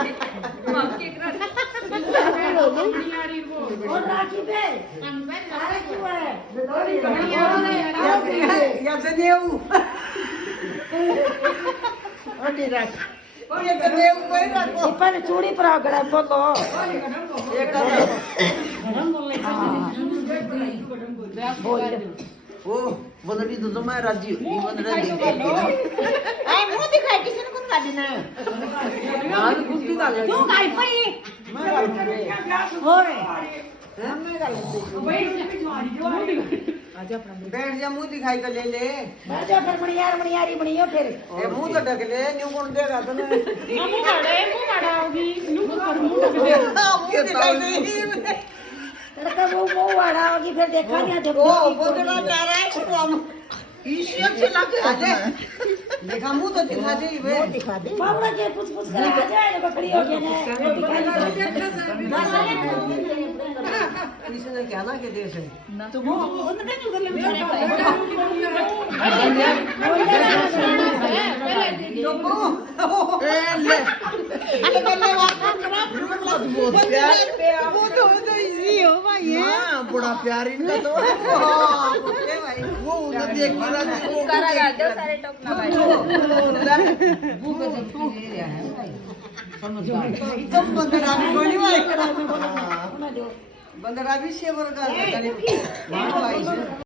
माफ के करा और राखी पे अरे क्यों है या जनेऊ ओटी राख ओए जनेऊ कोई राखो पर चूड़ी पर गड़ा बोलो एक बोल ओ बोलड़ी तो मैं राजी ई बनरा दी आई मुंह दिखाई किसी ने कौन गाड़ी ना यार कुत्ती का क्यों गाई पई मैं राजी होए मैं गल बैठ जा मुंह दिखाई कर ले ले बाजा पर मणियारी बनियो फिर ए मुंह तो ढक ले न्यू कौन देगा तने मुंह माड़ा होगी नु कर मुंह ढक दे मुंह दिखाई नहीं लड़का वो वाड़ा होगी फिर देखा नहीं जब ओ बोलना चाह रहा है तो हम ईश्वर से लगे आजे देखा मुंह तो दिखा दे वे दिखा दे बाबा के पूछ करा आ जाए बकरी हो गया ना किसी ने क्या ना के देश है तो वो उनने जो कर ले ए ले अरे बल्ले बहुत प्यार वो तो इजी हो भाई हां बड़ा प्यार इनका तो ओके भाई वो उधर देख रहा था करा कर दो सारे टॉप ना भाई वो को जब तू ले रहा है भाई समझदार तुम बंदरा भी बोली भाई बंदरा भी सेवर का